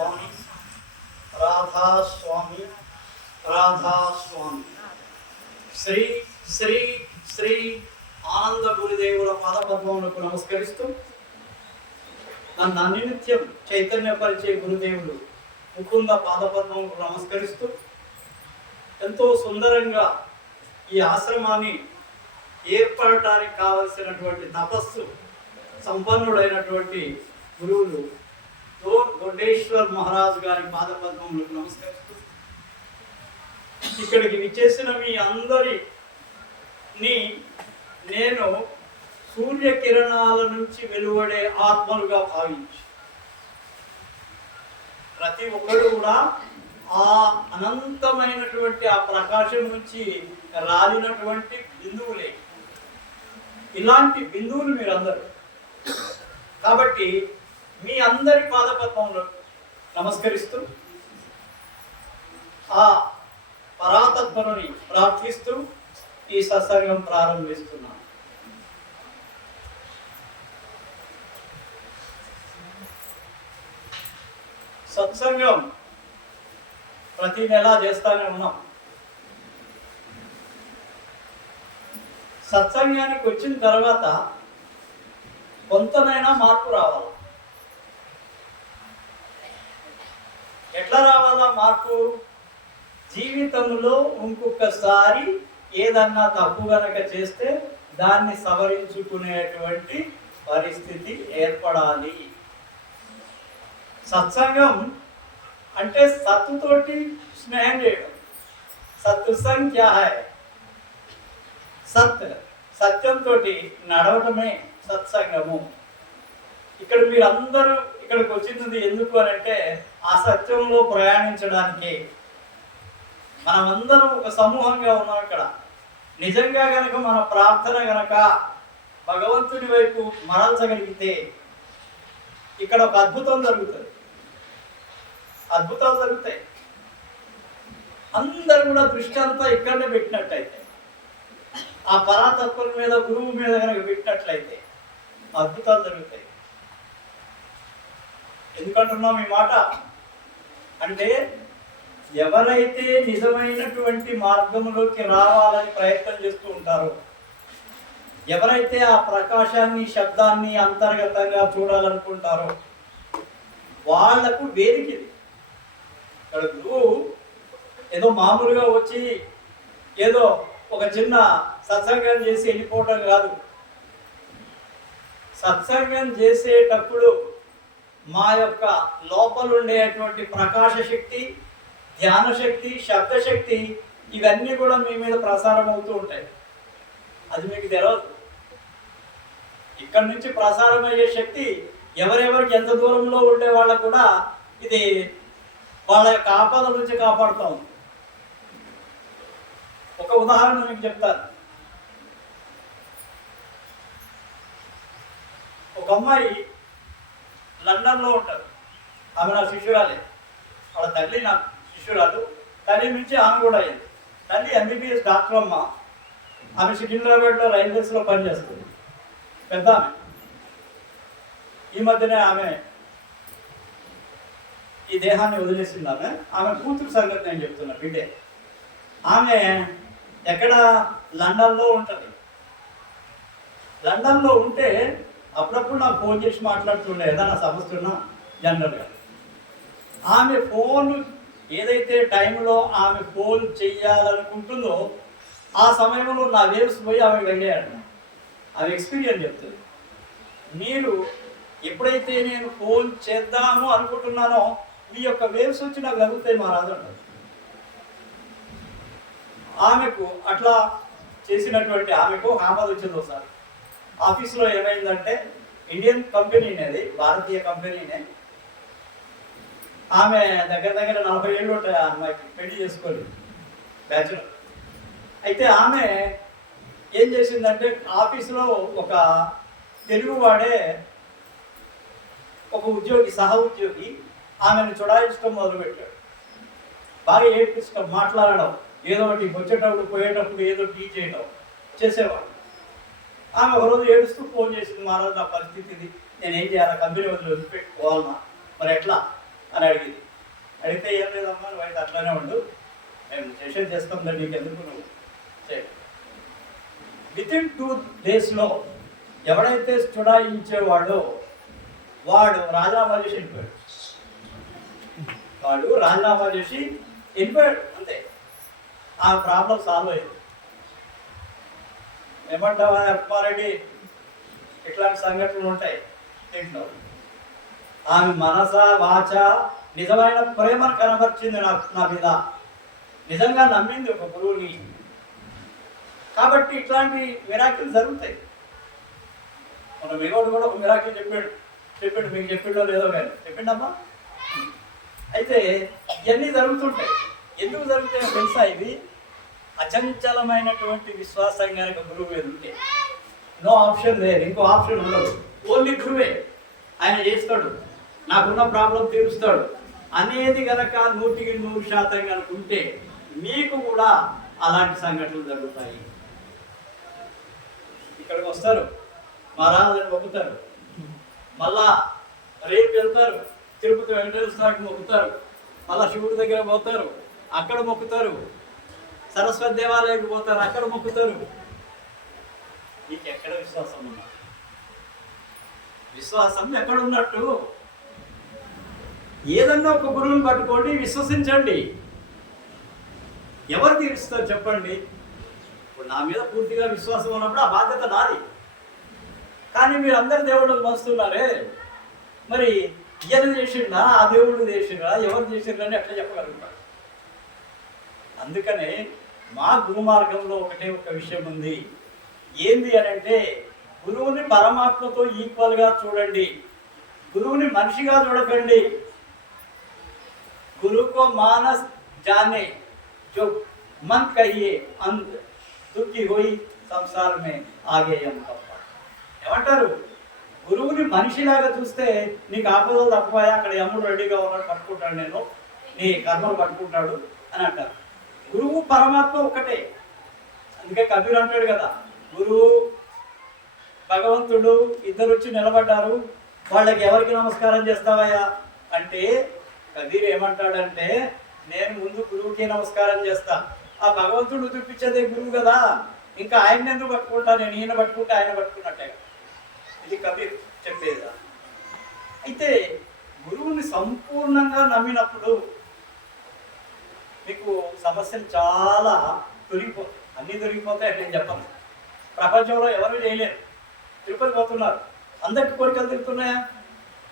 స్వామి రాధాస్వామి రాధాస్వామి. శ్రీ శ్రీ శ్రీ ఆనంద గురుదేవుల పాదపద్మములకు నమస్కరిస్తూ, నన్ను అనినిత్యం చైతన్యపరిచే గురుదేవులు ముకుంద పాదపద్మములకు నమస్కరిస్తూ, ఎంతో సుందరంగా ఈ ఆశ్రమాన్ని ఏర్పడటానికి కావలసినటువంటి తపస్సు సంపన్నుడైనటువంటి గురువులు దొడ్డేశ్వర్ మహారాజు గారి పాదపద్మములకు నమస్కరిస్తూ, ఇక్కడికి విచ్చేసిన మీ అందరినీ నేను సూర్యకిరణాల నుంచి వెలువడే ఆత్మలుగా భావించి, ప్రతి ఒక్కరు కూడా ఆ అనంతమైనటువంటి ఆ ప్రకాశం నుంచి రాలినటువంటి బిందువులే. ఇలాంటి బిందువులు మీరందరూ. కాబట్టి మీ అందరి పాదపద్మంలో నమస్కరిస్తూ, ఆ పరాతత్వని ప్రార్థిస్తూ ఈ సత్సంగం ప్రారంభిస్తున్నాను. సత్సంగం ప్రతి నెల చేస్తానే ఉన్నాం. సత్సంగానికి వచ్చిన తర్వాత కొంతనైనా మార్పు రావాలి. ఎట్లా రావాలా మార్పు? జీవితంలో ఇంకొకసారి ఏదన్నా తప్పు గనక చేస్తే దాన్ని సవరించుకునేటువంటి పరిస్థితి ఏర్పడాలి. సత్సంగం అంటే సత్తుతోటి స్నేహం చేయడం. సత్సంగ్ క్యా హై? సత్యంతో నడవటమే సత్సంగము. ఇక్కడ మీరందరూ ఇక్కడికి వచ్చినది ఎందుకు అని అంటే ఆ సత్యంలో ప్రయాణించడానికే. మనమందరం ఒక సమూహంగా ఉన్నాం ఇక్కడ. నిజంగా గనక మన ప్రార్థన గనక భగవంతుని వైపు మరల్చగలిగితే ఇక్కడ ఒక అద్భుతం జరుగుతుంది. అద్భుతాలు జరుగుతాయి. అందరూ కూడా దృష్టి అంతా ఇక్కడనే పెట్టినట్టయితే, ఆ పరాతత్వం మీద, గురువు మీద కనుక పెట్టినట్లయితే అద్భుతాలు జరుగుతాయి. ఎందుకంటున్నాం ఈ మాట అంటే, ఎవరైతే నిజమైనటువంటి మార్గంలోకి రావాలని ప్రయత్నం చేస్తూ ఉంటారో, ఎవరైతే ఆ ప్రకాశాన్ని, శబ్దాన్ని అంతర్గతంగా చూడాలనుకుంటారో వాళ్లకు వేదిక ఇది. ఇక్కడ గురువు ఏదో మామూలుగా వచ్చి ఏదో ఒక చిన్న సత్సంగం చేసి వెళ్ళిపోవటం కాదు. సత్సంగం చేసేటప్పుడు మా యొక్క లోపల ఉండేటువంటి ప్రకాశ శక్తి, ధ్యాన శక్తి, శబ్దశక్తి ఇవన్నీ కూడా మీ మీద ప్రసారం అవుతూ ఉంటాయి. అది మీకు తెలియదు. ఇక్కడి నుంచి ప్రసారం అయ్యే శక్తి ఎవరెవరికి ఎంత దూరంలో ఉండే వాళ్ళకు కూడా ఇది వాళ్ళ యొక్క ఆపద నుంచి కాపాడుతూ ఉంది. ఒక ఉదాహరణ మీకు చెప్తాను. ఒక అమ్మాయి లండన్లో ఉంటారు. ఆమె నా శిష్యురాలే. వాళ్ళ తల్లి నా శిష్యురాలు. తల్లి నుంచి ఆమె కూడా అయింది. తల్లి ఎంబీబీఎస్ డాక్టర్ అమ్మ. ఆమె సికింద్రాబాద్లో రైల్వేస్లో పనిచేస్తుంది. పెద్ద ఆమె. ఈ మధ్యనే ఆమె ఈ దేహాన్ని వదిలేసింది. ఆమె కూతురు సంగతి నేను చెప్తున్నా. బిడ్డే ఆమె ఎక్కడ? లండన్లో ఉంటుంది. లండన్లో ఉంటే అప్పుడప్పుడు నాకు ఫోన్ చేసి మాట్లాడుతుండే, ఏదైనా సమస్య ఉన్నా జనరల్గా. ఆమె ఫోన్ ఏదైతే టైంలో ఆమె ఫోన్ చెయ్యాలనుకుంటుందో ఆ సమయంలో నా వేవ్స్ పోయి ఆమె వెళ్ళాడు. ఆమె ఎక్స్పీరియన్స్ చెప్తుంది. మీరు ఎప్పుడైతే నేను ఫోన్ చేద్దాము అనుకుంటున్నానో మీ యొక్క వేవ్స్ వచ్చి నాకు తగ్గుతాయి మహారాజు అంటారు. ఆమెకు అట్లా చేసినటువంటి ఆమెకు ఆమోదం వచ్చింది. ఒకసారి ఆఫీస్లో ఏమైందంటే, ఇండియన్ కంపెనీనే, అది భారతీయ కంపెనీనే. ఆమె దగ్గర దగ్గర 40 ఏళ్ళు ఉంటాయి ఆ అమ్మాయికి. పెళ్లి చేసుకోలేదు, బ్యాచులర్. అయితే ఆమె ఏం చేసిందంటే, ఆఫీసులో ఒక తెలుగువాడే ఒక ఉద్యోగి, సహ ఉద్యోగి ఆమెను చూడాయించడం మొదలుపెట్టాడు. బాగా ఏడ్పించడం, మాట్లాడడం, ఏదో ఒకటి వచ్చేటప్పుడు పోయేటప్పుడు ఏదో టీ చేయడం చేసేవాడు. ఆమె ఒకరోజు ఏడుస్తూ ఫోన్ చేసింది, మహారాజు నా పరిస్థితి ఇది, నేనేం చేయాలి, కంపెనీ వదిలిపెట్టుకోవాలన్నా, మరి ఎట్లా అని అడిగింది. అడిగితే ఏం లేదమ్మా, నువ్వు అయితే అట్లానే ఉండు, మేము సెషన్ చేస్తాంలే, నీకు ఎందుకు, నువ్వు చేయ. వితిన్ 2 daysలో ఎవడైతే చుడాయించేవాడో వాడు రాజీనామా చేసి వెళ్ళిపోయాడు. అంతే. ఆ ప్రాబ్లం సాల్వ్ అయింది. ఏమంటావా అప్పారెడ్డి, ఇట్లాంటి సంఘటనలు ఉంటాయి దీంట్లో. ఆమె మనస వాచ నిజమైన ప్రేమను కనబరిచింది నా మీద, నిజంగా నమ్మింది ఒక గురువుని. కాబట్టి ఇట్లాంటి మిరాకిల్ జరుగుతాయి. మన మీవాడు కూడా ఒక మిరాకిల్ చెప్పాడు, మీకు చెప్పిండో లేదో కానీ చెప్పిండమ్మా. అయితే ఇవన్నీ జరుగుతుంటాయి. ఎందుకు జరుగుతాయో తెలుసా? ఇవి అచంచలమైనటువంటి విశ్వాసం కనుక గురువు మీద ఉంటే నో ఆప్షన్ లేదు, ఇంకో ఆప్షన్ ఉండదు. ఓన్లీ గురువే, ఆయన చేస్తాడు, నాకున్న ప్రాబ్లం తీరుస్తాడు అనేది కనుక 100% కనుక ఉంటే మీకు కూడా అలాంటి సంఘటనలు జరుగుతాయి. ఇక్కడికి వస్తారు, మహారాజుని మొక్కుతారు, మళ్ళా రేపు వెళ్తారు తిరుపతి వెంకటేశ్వర స్వామికి మొక్కుతారు, మళ్ళా శివుడి దగ్గర పోతారు, అక్కడ మొక్కుతారు, సరస్వతి దేవాలయానికి పోతారు, అక్కడ మొక్కుతారు. నీకు ఎక్కడ విశ్వాసం ఉన్నా? విశ్వాసం ఎక్కడ ఉన్నట్టు? ఏదన్నా ఒక గురువుని పట్టుకోండి, విశ్వసించండి. ఎవరు తీరుస్తారు చెప్పండి? ఇప్పుడు నా మీద పూర్తిగా విశ్వాసం ఉన్నప్పుడు ఆ బాధ్యత నాది. కానీ మీరు అందరు దేవుళ్ళకి మస్తున్నారే, మరి ఈయన చేసిండా, ఆ దేవుడు చేసిండా, ఎవరు చేసిండ్రా అని ఎట్లా చెప్పగలుగుతారు? అందుకనే మా గురు మార్గంలో ఒకటే ఒక విషయం ఉంది. ఏంది అని అంటే, గురువుని పరమాత్మతో ఈక్వల్గా చూడండి, గురువుని మనిషిగా చూడకండి. गुरु को मानस जाने जो मन कहिए अंत दुखी हुई సంసార్ మే ఆగే ఏమంటారు? గురువుని మనిషిలాగా చూస్తే నీకు ఆపదలు తప్పపోయా, అక్కడ యముడు రెడీగా ఉన్నాడు, పట్టుకుంటాడు, నేను నీ కర్మలు పట్టుకుంటాడు అని అంటారు. గురువు పరమాత్మ ఒక్కటే. అందుకే కబీర్ అంటాడు కదా, గురువు భగవంతుడు ఇద్దరు వచ్చి నిలబడ్డారు, వాళ్ళకి ఎవరికి నమస్కారం చేస్తావయ్యా అంటే కబీర్ ఏమంటాడంటే, నేను ముందు గురువుకి నమస్కారం చేస్తా, ఆ భగవంతుడు చూపించేదే గురువు కదా, ఇంకా ఆయన ఎందుకు పట్టుకుంటా, నేను ఈయన పట్టుకుంటే ఆయన పట్టుకున్నట్టే. ఇది కబీర్ చెప్పేదా. అయితే గురువుని సంపూర్ణంగా నమ్మినప్పుడు మీకు సమస్యలు చాలా తొలగిపోతాయి. అన్నీ తొలగిపోతాయి నేను చెప్పను. ప్రపంచంలో ఎవరు చేయలేరు. తిరుపతి పోతున్నారు, అందరికి కోరికలు తిరుగుతున్నాయా?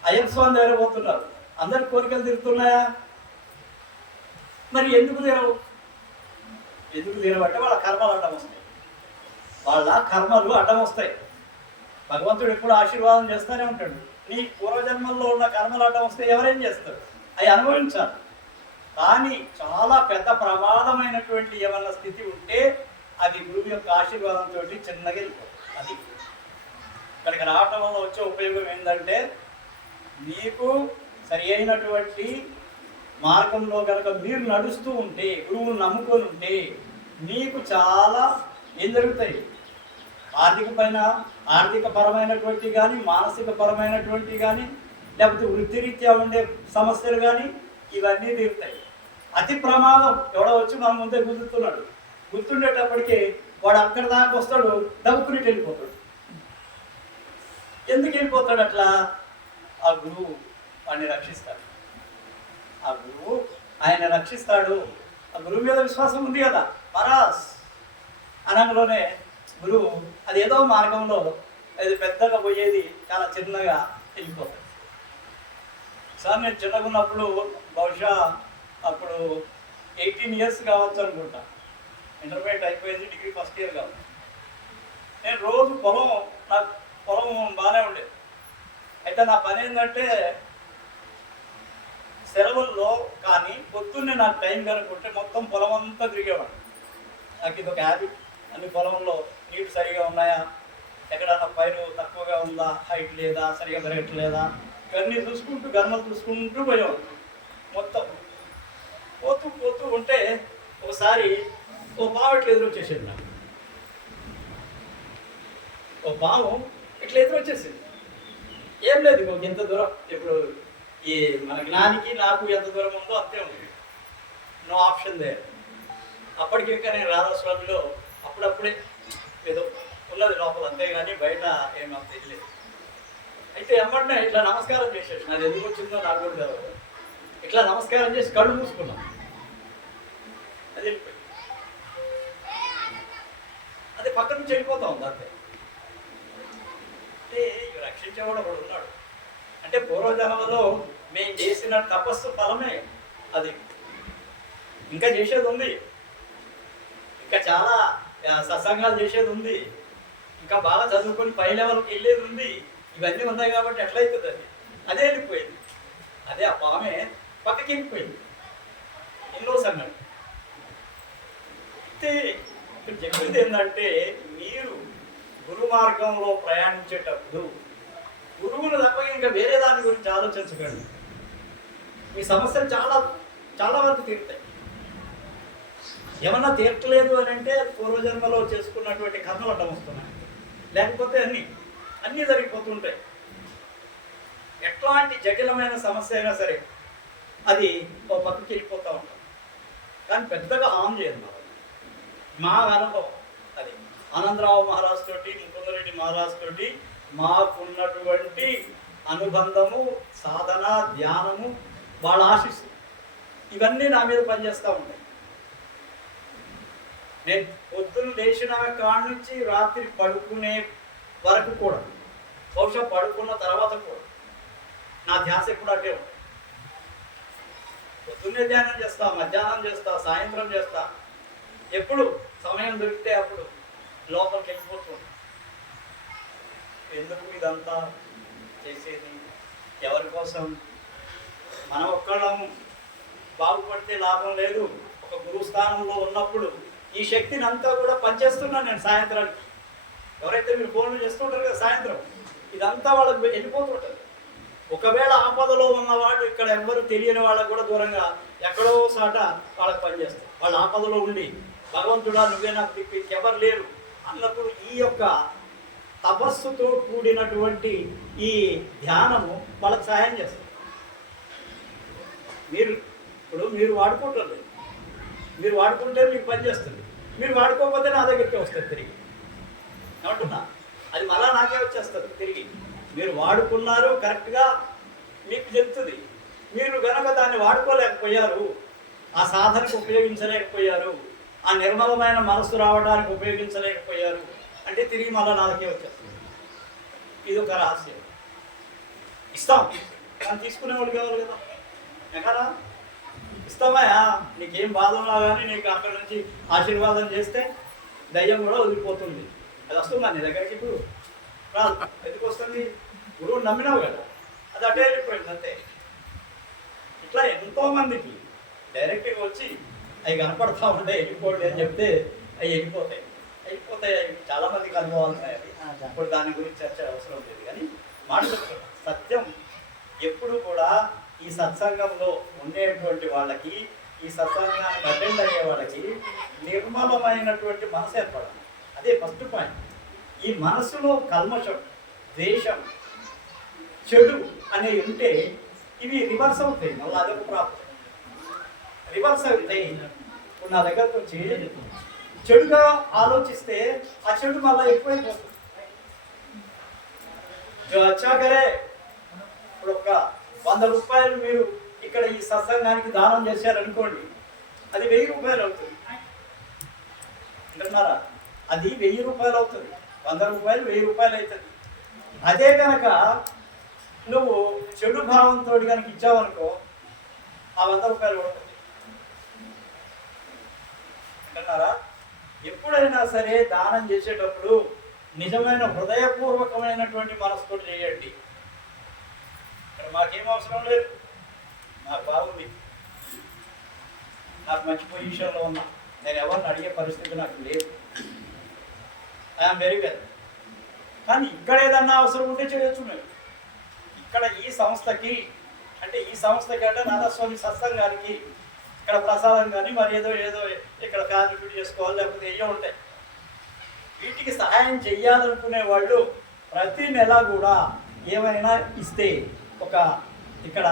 అయ్యప్ప స్వామి దగ్గర పోతున్నారు, అందరికి కోరికలు తిరుగుతున్నాయా? మరి ఎందుకు తీరవు? అంటే వాళ్ళ కర్మలు అడ్డం వస్తాయి, భగవంతుడు ఎప్పుడు ఆశీర్వాదం చేస్తూనే ఉంటాడు. నీ పూర్వజన్మల్లో ఉన్న కర్మలు అడ్డం వస్తే ఎవరేం చేస్తారు? అవి అనుభవించాలి. కానీ చాలా పెద్ద ప్రమాదమైనటువంటి ఏమన్నా స్థితి ఉంటే అది గురువు యొక్క ఆశీర్వాదంతో చిన్నగా వెళ్ళిపోతుంది. అది ఇక్కడికి రావటం వల్ల వచ్చే ఉపయోగం ఏంటంటే, మీకు సరి అయినటువంటి మార్గంలో కనుక మీరు నడుస్తూ ఉంటే, గురువును నమ్ముకొని ఉంటే మీకు చాలా ఏం జరుగుతాయి? ఆర్థికపరమైనటువంటి కానీ, మానసిక పరమైనటువంటి కానీ, లేకపోతే వృత్తిరీత్యా ఉండే సమస్యలు కానీ ఇవన్నీ తీరుతాయి. అతి ప్రమాదం ఎవడో వచ్చి మన ముందే గుర్తున్నాడు, గుర్తుండేటప్పటికీ వాడు అక్కడి దాకా వస్తాడు, దబ్బుకుని వెళ్ళిపోతాడు. ఎందుకు వెళ్ళిపోతాడు అట్లా? ఆ గురువు వాడిని రక్షిస్తాడు. ఆ గురువు ఆయన రక్షిస్తాడు. ఆ గురువు మీద విశ్వాసం ఉంది కదా. మహారాజ్ అనగానే గురువు అది ఏదో మార్గంలో అది పెద్దగా పోయేది చాలా చిన్నగా వెళ్ళిపోతుంది. సార్ నేను చిన్నగా ఉన్నప్పుడు బహుశా అప్పుడు 18 years కావచ్చు అనుకుంటా, ఇంటర్మీడియట్ అయిపోయింది, డిగ్రీ ఫస్ట్ ఇయర్ కావచ్చు. నేను రోజు నాకు పొలం బాగానే ఉండేది. అయితే నా పని ఏంటంటే, సెలవుల్లో కానీ పొద్దున్నే నాకు టైం కనుక్కుంటే మొత్తం పొలం అంతా తిరిగేవాడు. నాకు ఇది ఒక హ్యాబిట్. అన్ని పొలంలో నీళ్ళు సరిగా ఉన్నాయా, ఎక్కడన్నా పైరు తక్కువగా ఉందా, హైట్ లేదా, సరిగా పెరగట్లేదా, ఇవన్నీ చూసుకుంటూ గర్మలు చూసుకుంటూ పోయేవాడు. మొత్తం పోతూ ఉంటే ఒకసారి ఓ పాము ఇట్లా ఎదురొచ్చేసింది నాకు. ఓ పాము ఇట్లా ఎదురొచ్చేసింది. ఏం లేదు, ఇంత దూరం ఇప్పుడు ఈ మన జ్ఞానికి నాకు ఎంత దూరం ఉందో అంతే ఉంది. No option they. అప్పటికి ఇంకా నేను రాధాస్వామిలో అప్పుడప్పుడే ఏదో ఉన్నది లోపల, అంతేగాని బయట ఏమో తెలియలేదు. అయితే ఎమ్మడినే ఇట్లా నమస్కారం చేసేసి, నాది ఎందుకు వచ్చిందో నాకు కూడా తెలియదు, ఇట్లా నమస్కారం చేసి కళ్ళు మూసుకున్నాం. అది వెళ్ళిపోయింది. అది పక్క నుంచి వెళ్ళిపోతా ఉంది అంతే. అంటే రక్షించేవాడు ఒకడు ఉన్నాడు. అంటే పూర్వజన్మలో మేము చేసిన తపస్సు ఫలమే అది. ఇంకా చేసేది ఉంది, ఇంకా చాలా సత్సంగాలు చేసేది ఉంది, ఇంకా బాగా చదువుకొని పై లెవెల్కి వెళ్ళేది ఉంది. ఇవన్నీ ఉన్నాయి కాబట్టి ఎట్లయితుంది అది? అదే వెళ్ళిపోయింది. అదే ఆ పామే పక్కకి వెళ్ళిపోయింది. ఎన్నో సంగతి. అయితే ఇక్కడ చెప్పేది ఏంటంటే, మీరు గురు మార్గంలో ప్రయాణించేటప్పుడు గురువును తప్ప ఇంకా వేరే దాని గురించి ఆలోచించకండి. మీ సమస్యలు చాలా చాలా వరకు తీరుతాయి. ఏమన్నా తీర్చలేదు అని అంటే పూర్వజన్మలో చేసుకున్నటువంటి కర్మలు అడ్డం వస్తున్నాయి, లేకపోతే అన్నీ జరిగిపోతుంటాయి. ఎట్లాంటి జటిలమైన సమస్య అయినా సరే అది ఓ పక్కకి వెళ్ళిపోతూ ఉంటాం. కానీ పెద్దగా హామ్ చేయదు మనం. మా అనుభవం అది. ఆనందరావు మహారాజ్ తోటి, ముకుందరెడ్డి మహారాజ్ తోటి మాకున్నటువంటి అనుబంధము, సాధన, ధ్యానము, వాళ్ళ ఆశిస్తు ఇవన్నీ నా మీద పనిచేస్తూ ఉంటాయి. నేను పొద్దున్న లేచిన కాడ నుంచి రాత్రి పడుకునే వరకు కూడా, బహుశా పడుకున్న తర్వాత కూడా నా ధ్యాస ఎప్పుడు అట్టే ఉంటుంది. పొద్దున్నే ధ్యానం చేస్తా, మధ్యాహ్నం చేస్తా, సాయంత్రం చేస్తా, ఎప్పుడు సమయం దొరికితే అప్పుడు లోపలికి వెళ్ళిపోతుంది. ఎందుకు ఇదంతా చేసేది? ఎవరి కోసం? మనం ఒక్కళ్ళం బాగుపడితే లాభం లేదు. ఒక గురువు స్థానంలో ఉన్నప్పుడు ఈ శక్తిని అంతా కూడా పనిచేస్తున్నాను నేను. సాయంత్రానికి ఎవరైతే మీరు ఫోన్లు చేస్తుంటారు కదా సాయంత్రం, ఇదంతా వాళ్ళకి వెళ్ళిపోతుంటుంది. ఒకవేళ ఆపదలో ఉన్నవాళ్ళు ఇక్కడ ఎవరు తెలియని వాళ్ళకు కూడా దూరంగా ఎక్కడో సాట వాళ్ళకి పనిచేస్తారు. వాళ్ళు ఆపదలో ఉండి, భగవంతుడా నువ్వే నాకు దిక్కు, ఇంకెవరు లేరు అన్నప్పుడు ఈ యొక్క తపస్సుతో కూడినటువంటి ఈ ధ్యానము వాళ్ళకి సహాయం చేస్తుంది. మీరు వాడుకుంటారు, మీరు వాడుకుంటే మీకు పనిచేస్తుంది. మీరు వాడుకోకపోతే నా దగ్గరికి వస్తుంది తిరిగి. ఏమంటున్నా? అది మళ్ళా నాకే వచ్చేస్తుంది తిరిగి. మీరు వాడుకున్నారు కరెక్ట్గా, మీకు చెప్తుంది. మీరు కనుక దాన్ని వాడుకోలేకపోయారు, ఆ సాధనకు ఉపయోగించలేకపోయారు, ఆ నిర్మలమైన మనసు రావడానికి ఉపయోగించలేకపోయారు అంటే తిరిగి మళ్ళీ నాకే వచ్చేస్తుంది. ఇది ఒక రహస్యం. ఇస్తాం, కానీ తీసుకునేవాళ్ళు కావాలి కదా. ఎక్కడా ఇస్తామయ్యా, నీకేం బాధ ఉన్నా కానీ నీకు అక్కడ నుంచి ఆశీర్వాదం చేస్తే దయ్యం కూడా వదిలిపోతుంది. అది వస్తుందా నీ దగ్గరికి? ఇప్పుడు రాదు. ఎందుకు వస్తుంది? గురువుని నమ్మినావు కదా, అది అటే వెళ్ళిపోయింది అంతే. ఇట్లా ఎంతోమందికి డైరెక్ట్గా వచ్చి అవి కనపడతా ఉంటాయి, వెళ్ళిపోండి అని చెప్తే అవి వెళ్ళిపోతాయి. చాలామందికి అనుభవాలు ఉన్నాయి. ఇప్పుడు దాని గురించి చర్చ అవసరం లేదు. కానీ మాట సత్యం ఎప్పుడు కూడా ఈ సత్సంగంలో ఉండేటువంటి వాళ్ళకి, ఈ సత్సంగానికి అటెండ్ అయ్యే వాళ్ళకి నిర్మలమైనటువంటి మనసు ఏర్పడాలి. అదే ఫస్ట్ పాయింట్. ఈ మనసులో కల్మషం, ద్వేషం, చెడు అనేవి ఉంటే ఇవి రివర్స్ అవుతాయి. మళ్ళీ అదొక ప్రాబ్లం. రివర్స్ అవుతాయి. ఇప్పుడు నా దగ్గరకు వచ్చి చెడుగా ఆలోచిస్తే ఆ చెడు మళ్ళీ ఎక్కువైపోతుంది. వచ్చాకరే ఇప్పుడు ఒక 100 రూపాయలు మీరు ఇక్కడ ఈ సత్సంగానికి దానం చేశారనుకోండి, అది 1000 రూపాయలు అవుతుంది. అంటున్నారా? అది 1000 రూపాయలు అవుతుంది. 100 రూపాయలు 1000 రూపాయలు అవుతుంది. అదే కనుక నువ్వు చెడు భావంతో కనుక ఇచ్చావనుకో, ఆ 100 రూపాయలు పడుతుంది. అంటున్నారా? ఎప్పుడైనా సరే దానం చేసేటప్పుడు నిజమైన హృదయపూర్వకమైనటువంటి మనసుతో చేయండి. ఇక్కడ మాకేం అవసరం లేదు, నాకు బాగుంది, నాకు మంచి పొజిషన్లో ఉన్నా, నేను ఎవరిని అడిగే పరిస్థితి నాకు లేదు, ఐఎమ్ వెరీ వెల్. కానీ ఇక్కడ ఏదన్నా అవసరం ఉంటే చేయొచ్చు. మేము ఇక్కడ ఈ సంస్థకి అంటే నారాస్వామి సత్సంగానికి ఇక్కడ ప్రసాదం కానీ మరి ఏదో ఇక్కడ కాంట్రిబ్యూట్ చేసుకోవాలి, లేకపోతే ఏయో ఉంటాయి. వీటికి సహాయం చెయ్యాలనుకునే వాళ్ళు ప్రతి నెల కూడా ఏమైనా ఇస్తే, ఒక ఇక్కడ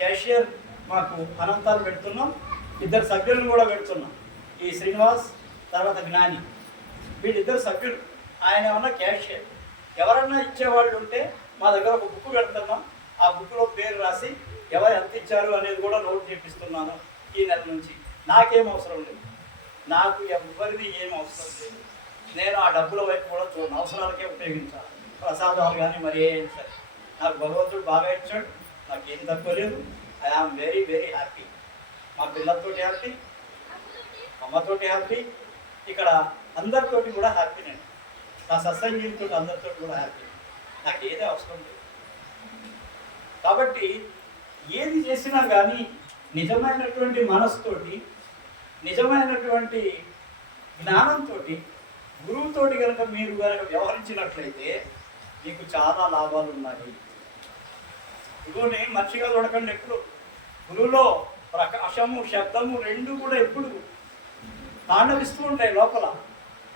క్యాషియర్ మాకు అనంతాలు పెడుతున్నాం, 2 సభ్యులను కూడా పెడుతున్నాం. ఈ శ్రీనివాస్ తర్వాత జ్ఞాని, వీళ్ళిద్దరు సభ్యులు. ఆయన ఏమన్నా క్యాషియర్. ఎవరన్నా ఇచ్చేవాళ్ళు ఉంటే మా దగ్గర ఒక బుక్ పెడుతున్నాం. ఆ బుక్లో పేరు రాసి ఎవరు ఎంత ఇచ్చారు అనేది కూడా నోట్ చేపిస్తున్నాను. ఈ నెల నుంచి నాకేం అవసరం లేదు, నాకు ఎవరిది ఏం అవసరం లేదు. నేను ఆ డబ్బుల వైపు కూడా చూడను, అవసరాలకే ఉపయోగించాలి. ప్రసాదాలు కానీ మరి ఏం సరే, నాకు భగవంతుడు బాగా ఇచ్చాడు, నాకేం తక్కువ లేదు. I am very very happy. మా పిల్లలతోటి హ్యాపీ, అమ్మతోటి హ్యాపీ, ఇక్కడ అందరితోటి కూడా హ్యాపీ. నేను నా సత్సంగీతో అందరితో కూడా హ్యాపీ. నాకు ఏది అవసరం లేదు. కాబట్టి ఏది చేసినా కానీ నిజమైనటువంటి మనసుతోటి, నిజమైనటువంటి జ్ఞానంతో, గురువుతోటి కనుక మీరు కనుక వ్యవహరించినట్లయితే మీకు చాలా లాభాలు ఉన్నాయి. గురువుని మనిషిగా చూడకండి. ఎప్పుడు గురువులో ప్రకాశము, శబ్దము రెండు కూడా ఎప్పుడు తాండవిస్తూ ఉంటాయి లోపల.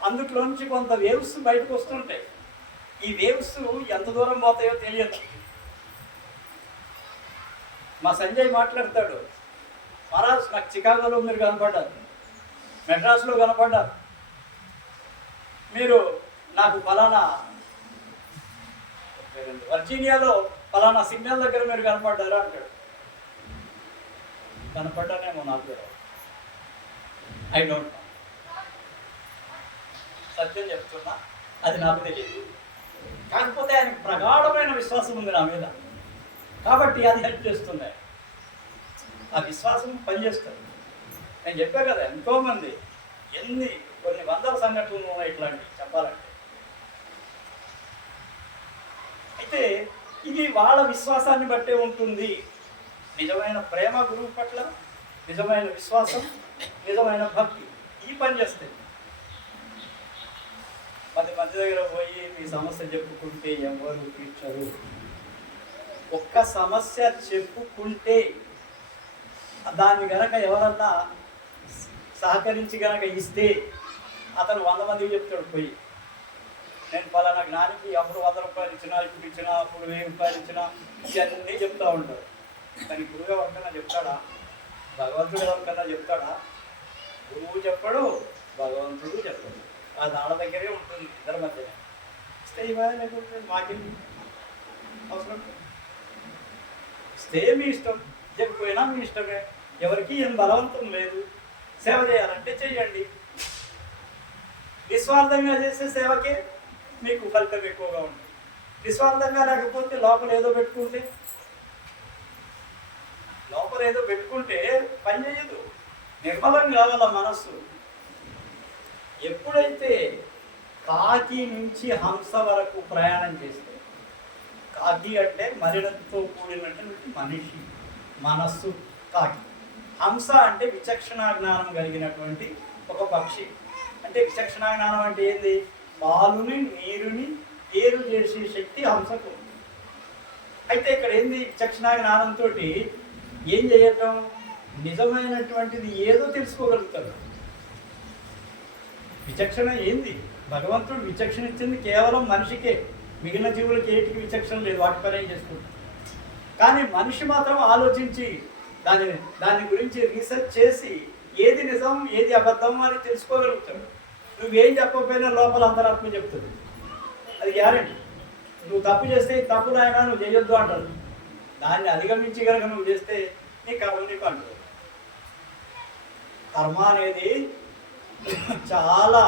అందులో నుంచి కొంత వేవ్స్ బయటకు వస్తుంటాయి. ఈ వేవ్స్ ఎంత దూరం పోతాయో తెలియదు. మా సంజయ్ మాట్లాడతాడు, మహారాజ్ నాకు చికాగోలో మీరు కనపడ్డారు, మెడ్రాస్లో కనపడ్డారు, మీరు నాకు ఫలానా వర్జీనియాలో ఫలానా సిగ్నల్ దగ్గర మీరు కనపడ్డారా అంటాడు. కనపడ్డానేమో నాకు, ఐ డోంట్ నో. సత్యం చెప్తున్నా, అది నాకు తెలియదు. కాకపోతే ఆయనకు ప్రగాఢమైన విశ్వాసం ఉంది నా మీద, కాబట్టి అది హెల్ప్ చేస్తుంది. ఆ విశ్వాసం పనిచేస్తుంది. నేను చెప్పాను కదా, ఎంతోమంది కొన్ని వందల సంఘటనలు ఉన్నాయి ఇట్లాంటివి చెప్పాలంటే. అయితే ఇది వాళ్ళ విశ్వాసాన్ని బట్టే ఉంటుంది. నిజమైన ప్రేమ గురువు పట్ల, నిజమైన విశ్వాసం, నిజమైన భక్తి ఈ పని చేస్తాయి. 10 మంది దగ్గర పోయి మీ సమస్య చెప్పుకుంటే ఎవరు తీర్చరు. ఒక్క సమస్య చెప్పుకుంటే దాన్ని గనక ఎవరన్నా సహకరించి గనక ఇస్తే అతను 100 మందికి చెప్తాడు. పోయి నేను పలానా జ్ఞానికి అప్పుడు 100 రూపాయలు ఇచ్చినా, ఇప్పుడు ఇచ్చినా, అప్పుడు 1000 రూపాయలు ఇచ్చినా, ఇవన్నీ చెప్తూ ఉంటారు. కానీ గురువు ఎవరికన్నా చెప్తాడా? భగవంతుడు ఎవరికన్నా చెప్తాడా? గురువు చెప్పడు, భగవంతుడు చెప్పడు. ఆ దాళ్ళ దగ్గరే ఉంటుంది, ఇద్దరి మధ్య. ఇస్తే ఇవ్వాలి, లేకుంటే మాకెళ్ళి అవసరం. ఇస్తే మీ ఇష్టం, చెప్పిపోయినా మీ ఇష్టమే. ఎవరికి ఏం బలవంతం లేదు. సేవ చేయాలంటే చెయ్యండి. నిస్వార్థంగా చేసే సేవకే మీకు ఫలితం ఎక్కువగా ఉంటుంది. నిస్వార్థంగా లేకపోతే లోపల ఏదో పెట్టుకుంటే పని చేయదు. నిర్మలం కావాల మనస్సు. ఎప్పుడైతే కాకి నుంచి హంస వరకు ప్రయాణం చేస్తే, కాకి అంటే మరినతో కూడినటువంటి మనిషి, మనస్సు కాకి. హంస అంటే విచక్షణా జ్ఞానం కలిగినటువంటి ఒక పక్షి. అంటే విచక్షణా జ్ఞానం అంటే ఏంది? పాలుని నీరుని ఏరు చేసే శక్తి హంసకు. అయితే ఇక్కడ ఏంది? విచక్షణా జ్ఞానంతో ఏం చేయటం? నిజమైనటువంటిది ఏదో తెలుసుకోగలుగుతాడు. విచక్షణ ఏంది? భగవంతుడు విచక్షణ ఇచ్చింది కేవలం మనిషికే, మిగిలిన జీవులకి ఏటికి విచక్షణ లేదు, వాటి పని ఏం చేసుకుంటాం. కానీ మనిషి మాత్రం ఆలోచించి దాని గురించి రీసెర్చ్ చేసి ఏది నిజం ఏది అబద్ధం అని తెలుసుకోగలుగుతాడు. నువ్వేం చెప్పకపోయినా లోపల అంతరాత్మ చెప్తుంది, అది గ్యారెంటీ. నువ్వు తప్పు చేస్తే తప్పు నాయనా నువ్వు చేయొద్దు అంటారు. దాన్ని అధిగమించి కనుక నువ్వు చేస్తే నీ కర్మ నీకు అంటారు. కర్మ అనేది చాలా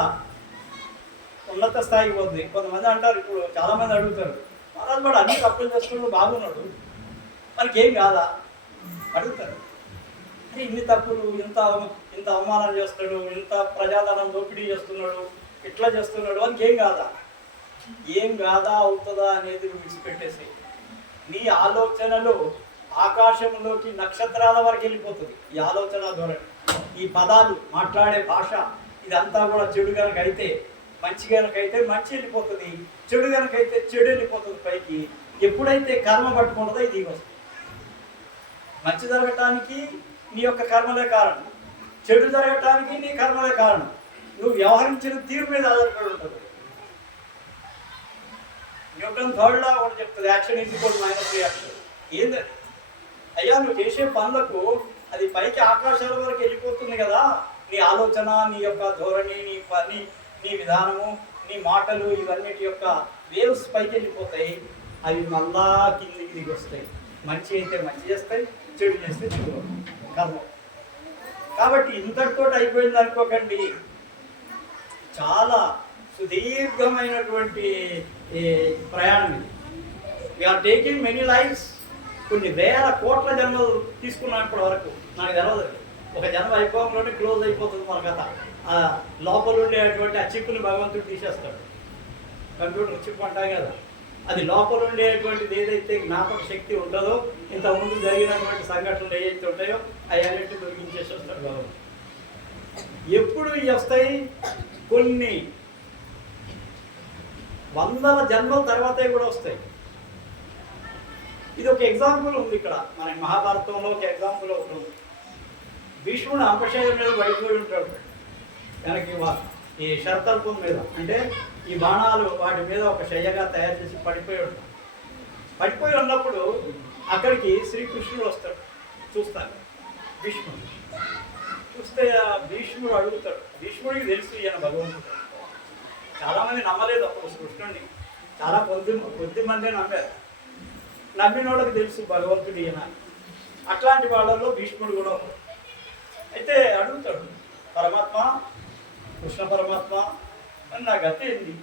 ఉన్నత స్థాయికి పోతుంది. కొంతమంది అంటారు, ఇప్పుడు చాలామంది అడుగుతారు, మహారాజు వాడు అన్ని తప్పులు చేస్తున్నాడు, బాగున్నాడు, మనకేం కాదా అడుగుతారు. అంటే ఇన్ని తప్పులు, ఇంత అవమానం చేస్తున్నాడు, ఇంత ప్రజాధనం దోపిడీ చేస్తున్నాడు, ఇట్లా చేస్తున్నాడు, అని ఏం కాదా అవుతుందా అనేది నువ్వు విడిచిపెట్టేసి నీ ఆలోచనలు ఆకాశంలోకి నక్షత్రాల వరకు వెళ్ళిపోతుంది. ఈ ఆలోచన ధోరణి, ఈ పదాలు, మాట్లాడే భాష, ఇదంతా కూడా చెడు కనుక అయితే, మంచి కనుక అయితే మంచి వెళ్ళిపోతుంది, చెడు కనుక అయితే చెడు వెళ్ళిపోతుంది పైకి. ఎప్పుడైతే కర్మ పట్టుకుంటుందో ఇది వస్తుంది. మంచి జరగటానికి నీ యొక్క కర్మలే కారణం, చెడు జరగటానికి నీ కర్మలే కారణం. నువ్వు వ్యవహరించిన తీరు మీద ఆధారపడి ఉంటుంది. న్యూటన్ థర్డ్ లా ఒకటి చెప్తుంది, action is equal minus reaction. ఏంటది? అయ్యా నువ్వు చేసే పనులకు అది పైకి ఆకాశాల వరకు వెళ్ళిపోతుంది కదా, నీ ఆలోచన, నీ యొక్క ధోరణి, నీ పని, నీ విధానము, నీ మాటలు, ఇవన్నిటి యొక్క వేవ్స్ పైకి వెళ్ళిపోతాయి. అవి మళ్ళా కిందికి దిగి వస్తాయి. మంచి అయితే మంచి చేస్తాయి, చెడు చేస్తే చెడు కర్మ. కాబట్టి ఇంతటితో అయిపోయింది అనుకోకండి. చాలా సుదీర్ఘమైనటువంటి ప్రయాణం ఇది. We are taking many lifes. కొన్ని వేల కోట్ల జన్మలు తీసుకున్నాం ఇప్పటి వరకు. నాకు తెలవదు, ఒక జన్మ అయిపోవడంలోనే క్లోజ్ అయిపోతుంది మన కథ. ఆ లోపల ఉండేటువంటి ఆ చిప్పుని భగవంతుడు తీసేస్తాడు. కంప్యూటర్ చిప్ అంటాం కదా, అది లోపల ఉండేటువంటిది ఏదైతే జ్ఞాపక శక్తి ఉంటుందో, ఇంతకుముందు జరిగినటువంటి సంఘటనలు ఏవైతే ఉంటాయో అవన్నింటినీ తొలగించేసి వస్తాడు భగవంతుడు. ఎప్పుడు ఇవి వస్తాయి? కొన్ని వందల జన్మల తర్వాతే కూడా వస్తాయి. ఇది ఒక ఎగ్జాంపుల్ ఉంది ఇక్కడ మన మహాభారతంలో. ఒక ఎగ్జాంపుల్ అవుతుంది. భీష్ముడు అంపశయ్య మీద పడిపోయి ఉంటాడు, దానికి ఈ శరతల్పం మీద, అంటే ఈ బాణాలు వాటి మీద ఒక శయ్యగా తయారు చేసి పడిపోయి ఉంటాడు. పడిపోయి ఉన్నప్పుడు అక్కడికి శ్రీకృష్ణుడు వస్తాడు, చూస్తాడు భీష్ముడు. చూస్తే ఆ భీష్ముడు అడుగుతాడు. భీష్ముడికి తెలుసు ఈయన భగవంతుడు. చాలామంది నమ్మలేదు అప్పుడు కృష్ణుడిని, చాలా కొద్ది మందే నమ్మారు. నమ్మిన వాళ్ళకి తెలుసు భగవంతుడు ఈయన. అట్లాంటి వాళ్ళల్లో భీష్ముడు కూడా. అయితే అడుగుతాడు, పరమాత్మ, కృష్ణ పరమాత్మ, అని నా గతి ఏంది?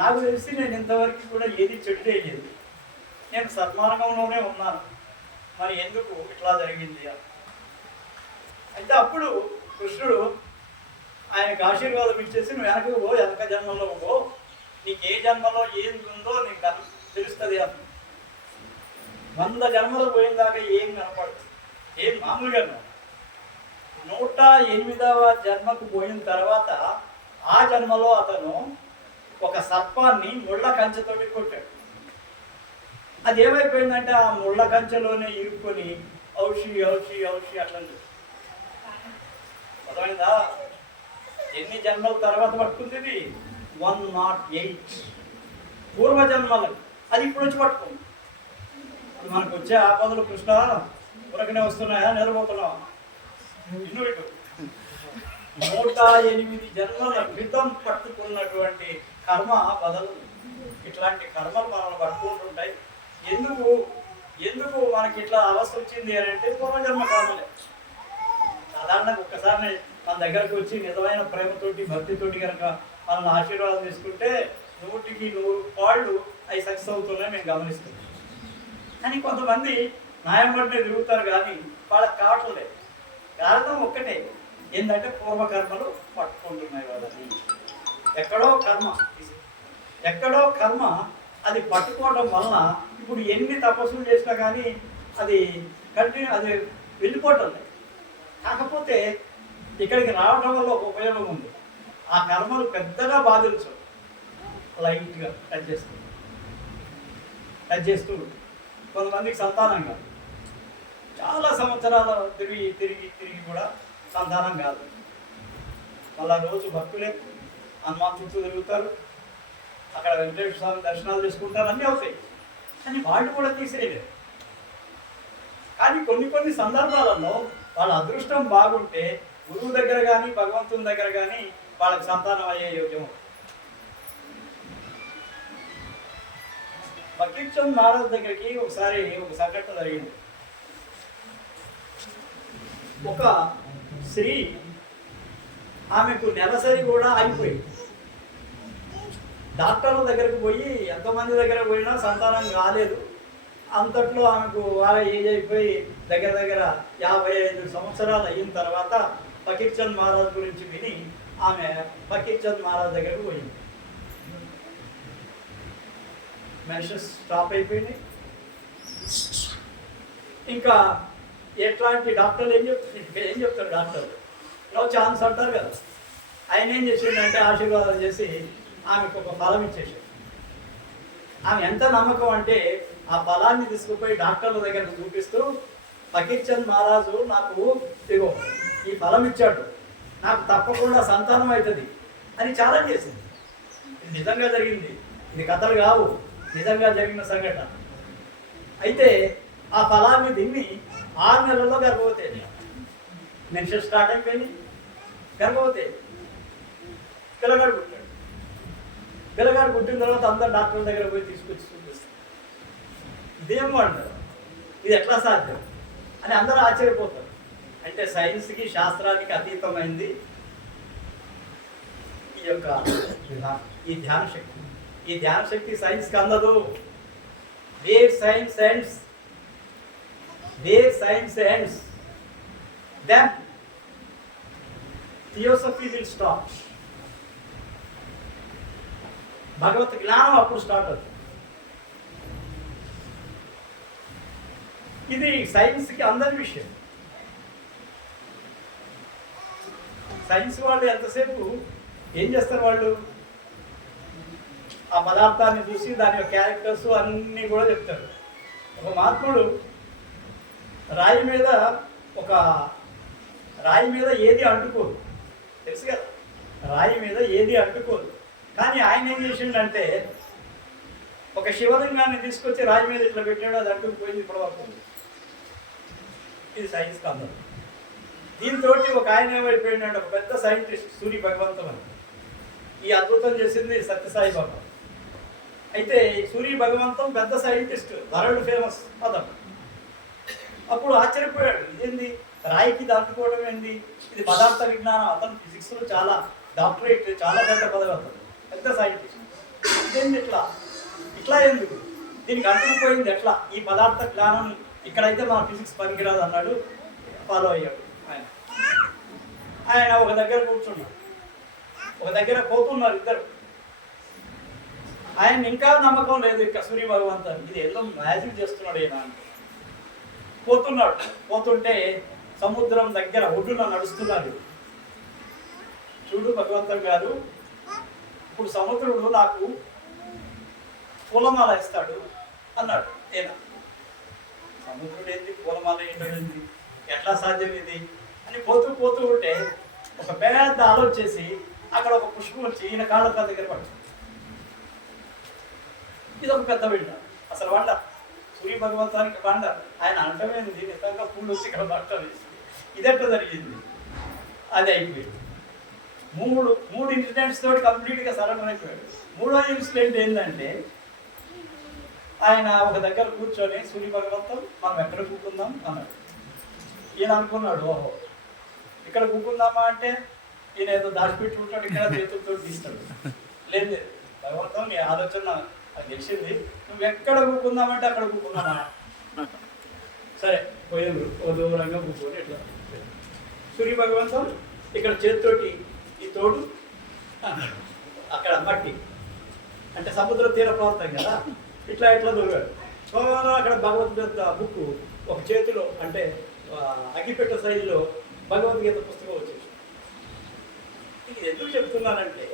నాకు తెలిసి నేను ఇంతవరకు కూడా ఏది చెడు చేయలేదు, నేను సన్మార్గంలోనే ఉన్నాను, మరి ఎందుకు ఇట్లా జరిగింది? అయితే అప్పుడు కృష్ణుడు ఆయనకు ఆశీర్వాదం ఇచ్చేసి, నువ్వు వెనకకు పో, వెనక జన్మలో పో, నీకు ఏ జన్మలో ఏం ఉందో నీకు తెలుస్తుంది అని. 100 జన్మలు పోయిన దాకా ఏం కనపడదు, ఏం మామూలుగా. 108వ జన్మకు పోయిన తర్వాత ఆ జన్మలో అతను ఒక సర్పాన్ని ముళ్ళ కంచెతోటి కొట్టాడు. అది ఏమైపోయిందంటే ఆ ముళ్ళ కంచెలోనే ఇరుక్కొని ఔషి ఔషి ఔషి అట్లా అర్థమైందా? ఎన్ని జన్మల తర్వాత పట్టుకుంది ఇది? 108 పూర్వజన్మలు. అది ఇప్పుడు వచ్చి పట్టుకుంది. మనకు వచ్చే ఆపదలు కృష్ణ ఉరకనే వస్తున్నాయా, నిలబోతున్నావా? ఇటు 108 జన్మల క్రితం పట్టుకున్నటువంటి కర్మ బదలు. ఇట్లాంటి కర్మలు మనల్ని పట్టుకుంటుంటాయి. ఎందుకు మనకి ఇట్లా అవస్థ వచ్చింది అని అంటే పూర్వజన్మ కర్మలే. సాధారణంగా ఒక్కసారి మన దగ్గరకు వచ్చి నిజమైన ప్రేమతోటి, భక్తితోటి కనుక మనల్ని ఆశీర్వాదం తీసుకుంటే 100కి 100 పాళ్ళు అవి సక్సెస్ అవుతున్నాయి మేము గమనిస్తున్నాం. కానీ కొంతమంది న్యాయంబడినే తిరుగుతారు, కానీ వాళ్ళకి కావట్లేదు. కారణం ఒక్కటే, ఏంటంటే పూర్వకర్మలు పట్టుకుంటున్నాయి వాళ్ళని. ఎక్కడో కర్మ అది పట్టుకోవడం వలన ఇప్పుడు ఎన్ని తపస్సులు చేసినా కానీ అది అది వెళ్ళిపోవటం లేదు. కాకపోతే ఇక్కడికి రావడం వల్ల ఒక ఉపయోగం ఉంది. ఆ కర్మలు పెద్దగా బాధించవు, లైట్గా టచ్ చేస్తూ కొంతమందికి సంతానం కాదు, చాలా సంవత్సరాలు తిరిగి కూడా సంతానం కాదు. మళ్ళా రోజు భక్తులే హనుమాన్ చుట్టూ తిరుగుతారు, అక్కడ వెంకటేశ్వర స్వామి దర్శనాలు చేసుకుంటారు, అన్నీ అవుతాయి. కానీ వాళ్ళు కూడా తీసేయలేరు. కానీ కొన్ని సందర్భాలలో వాళ్ళ అదృష్టం బాగుంటే గురువు దగ్గర కానీ భగవంతుని దగ్గర కానీ వాళ్ళకి సంతానం అయ్యే యోగ్యం. ఫకీర్ చంద్ మహారాజ్ దగ్గరికి ఒకసారి ఒక సంఘటన జరిగింది. ఒక స్త్రీ, ఆమెకు నెలసరి కూడా ఆగిపోయింది. డాక్టర్ల దగ్గరకు పోయి ఎంతమంది దగ్గర పోయినా సంతానం కాలేదు. అంతట్లో ఆమెకు వాళ్ళ ఏజ్ అయిపోయి దగ్గర 55 సంవత్సరాలు అయిన తర్వాత ఫకీర్ చంద్ మహారాజ్ గురించి విని ఆమె ఫకీర్ చంద్ మహారాజ్ దగ్గరకు పోయింది. మెన్షన్స్ స్టాప్ అయిపోయింది. ఇంకా ఎట్లాంటి డాక్టర్లు ఏం చెప్తారు డాక్టర్లు, నో ఛాన్స్ అంటారు కదా. ఆయన ఏం చేసిండంటే ఆశీర్వాదం చేసి ఆమెకు ఒక ఫలం ఇచ్చేసాడు. ఆమె ఎంత నమ్మకం అంటే ఆ ఫలాన్ని తీసుకుపోయి డాక్టర్ల దగ్గర చూపిస్తూ, ఫకీర్ చంద్ మహారాజు నాకు ఇగో ఈ ఫలం ఇచ్చాడు, నాకు తప్పకుండా సంతానం అవుతుంది అని ఛాలెంజ్ చేసింది. ఇది నిజంగా జరిగింది, ఇది కథలు కావు, నిజంగా జరిగిన సంఘటన. అయితే ఆ ఫలాన్ని తిని 6 నెలల్లో గర్భవతి అయింది. మెన్షన్ స్టార్ట్ అయిపోయింది, గర్భవతి పిల్లగాడు పుట్టాడు. పిల్లగాడు పుట్టిన తర్వాత అందరు డాక్టర్ల దగ్గర పోయి తీసుకొచ్చి చూపిస్తారు. ఇదేమో అంటారు, ఇది ఎట్లా సాధ్యం అని అందరూ ఆశ్చర్యపోతారు. అంటే సైన్స్కి శాస్త్రానికి అతీతమైంది ఈ యొక్క ఈ ధ్యాన శక్తి. ఈ ధ్యాన శక్తి సైన్స్కి అందదు. Where science ends, where science ends, then theosophy will stop. భగవత్ జ్ఞానం అప్పుడు స్టార్ట్ అవుతుంది. ఇది సైన్స్కి అందరి విషయం. సైన్స్ వాళ్ళు ఎంతసేపు ఏం చేస్తారు, వాళ్ళు ఆ పదార్థాన్ని చూసి దాని యొక్క క్యారెక్టర్స్ అన్నీ కూడా చెప్తారు. ఒక మహాత్ముడు రాయి మీద ఏది అంటుకోదు, తెలుసు కదా, రాయి మీద ఏది అంటుకోదు. కానీ ఆయన ఏం చేసిండంటే ఒక శివలింగాన్ని తీసుకొచ్చి రాయి మీద ఇట్లా పెట్టాడు, అది అంటుకుపోయింది ఇప్పుడు వరకు. ఇది సైన్స్ అందరు. దీంతో ఒక ఆయన ఏమైపోయిందంటే ఒక పెద్ద సైంటిస్ట్ సూర్య భగవంతం అని. ఈ అద్భుతం చేసింది సత్యసాయి బాబా. అయితే సూర్య భగవంతం పెద్ద సైంటిస్ట్, వరల్డ్ ఫేమస్ పదం. అప్పుడు ఆశ్చర్యపోయాడు, ఇదేంది రాయికి దాటుకోవడం ఏంది, ఇది పదార్థ విజ్ఞానం. అతను ఫిజిక్స్లో చాలా డాక్టరేట్, చాలా పెద్ద పదవి, అతను పెద్ద సైంటిస్ట్. ఇదేంది ఇట్లా ఎందుకు, దీనికి అంటుకుపోయింది ఎట్లా, ఈ పదార్థ జ్ఞానం ఇక్కడైతే మన ఫిజిక్స్ పనికిరాదు అన్నాడు. ఫాలో అయ్యాడు ఆయన ఒక దగ్గర కూర్చున్నాడు, ఒక దగ్గర పోతున్నారు ఇద్దరు. ఆయన ఇంకా నమ్మకం లేదు ఇక సూర్య భగవంతుని, ఇది ఏదో మ్యాజిక్ చేస్తున్నాడు ఈయన అంటే. పోతుంటే సముద్రం దగ్గర ఒడ్డున నడుస్తున్నాడు. చూడు భగవంతుడు గారు, ఇప్పుడు సముద్రుడు నాకు పూలమాల ఇస్తాడు అన్నాడు. ఏనా సముద్రుడు ఏంటి, పూలమాల ఏంటి, ఎట్లా సాధ్యం ఇది అని పోతూ ఉంటే ఒక పెద్ద ఆలోచించేసి అక్కడ ఒక పుష్పం వచ్చి ఈయన కాళ్ళ దగ్గర పడుతుంది. ఇది ఒక పెద్ద బిడ్డ, అసలు వండ సూర్య భగవంతానికి వండ. ఆయన అంటమేంది, నిజంగా పూలు వచ్చి ఇక్కడ పట్టం వేసింది. ఇదెట్లా జరిగింది, అది అయిపోయింది. మూడు ఇన్సిడెంట్స్ తోటి కంప్లీట్గా సరళం అయిపోయాడు. మూడో ఇన్సిడెంట్ ఏంటంటే ఆయన ఒక దగ్గర కూర్చొని సూర్య భగవంతం మనం ఎక్కడ కూర్చుందాం అన్నాడు. ఈయన అనుకున్నాడు, ఓహో ఇక్కడ కూర్చుందామా అంటే ఈయన ఏదో దాచిపెట్టి ఉంటాడు, ఇక్కడ చేతులతో తీస్తాడు. లేదు భగవంతం నీ ఆలోచన అది తెలిసింది, నువ్వు ఎక్కడ కూర్చుందామంటే అక్కడ కూర్చున్నామా. సరే పోయేది ఓ దూరంగా కూర్చొని ఇట్లా సూర్య భగవంతం ఇక్కడ చేతితోటి ఈ తోడు అక్కడ మట్టి అంటే సముద్ర తీర ప్రాంతం కదా, ఇట్లా దూరాడు. అక్కడ భగవద్గీత బుక్ ఒక చేతిలో అంటే అగ్గిపెట్ట సైజులో భగవద్గీత పుస్తకం వచ్చేసి. ఇది ఎందుకు చెప్తున్నానంటే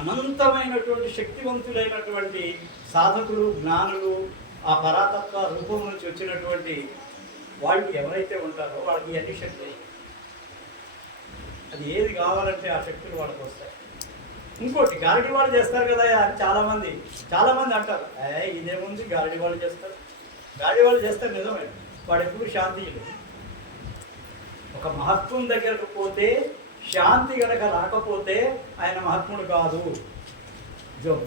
అనంతమైనటువంటి శక్తివంతులైనటువంటి సాధకులు, జ్ఞానులు, ఆ పరాతత్వ రూపం నుంచి వచ్చినటువంటి వాళ్ళు ఎవరైతే ఉంటారో వాళ్ళకి అన్ని శక్తులు, అది ఏది కావాలంటే ఆ శక్తులు వాళ్ళకి వస్తాయి. ఇంకోటి గారడి వాళ్ళు చేస్తారు కదా అని చాలామంది అంటారు, ఇదేముంది గారడి వాళ్ళు చేస్తారు. గారడి వాళ్ళు చేస్తారు నిజమే, వాడు ఎప్పుడు శాంతి లేదు. ఒక మహాత్ముని దగ్గరకు పోతే శాంతి గనక రాకపోతే ఆయన మహాత్ముడు కాదు.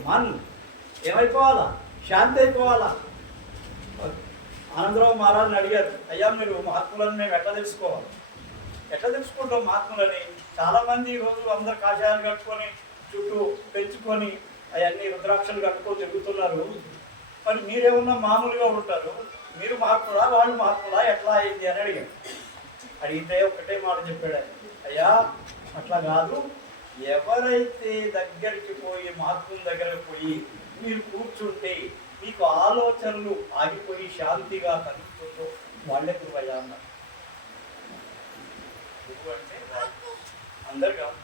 మన్ ఏమైపోవాలా, శాంతి అయిపోవాలా. ఆనందరావు మహారాజుని అడిగారు, అయ్యా మీరు మహాత్ములను మేము ఎట్లా తెలుసుకోవాలి, ఎట్లా తెలుసుకుంటాం మహాత్ములని? చాలామంది ఈరోజు అందరు కాషాయాలు కట్టుకొని చుట్టూ పెంచుకొని అవన్నీ రుద్రాక్షలు కట్టుకొని తిరుగుతున్నారు. మరి మీరేమన్నా మామూలుగా ఉంటారు, మీరు మహాత్ములా వాళ్ళు మహాత్ములా ఎట్లా అయింది అని అడిగారు. అడిగితే ఒకటే మాట చెప్పాడు, అయ్యా అట్లా కాదు, ఎవరైతే దగ్గరికి పోయి మహాత్ముని దగ్గరకు పోయి మీరు కూర్చుంటే మీకు ఆలోచనలు ఆగిపోయి శాంతిగా కలుగుతుందో వాళ్ళే గురువయ్యా అన్నారు. గురువు అంటే అందరు కాదు,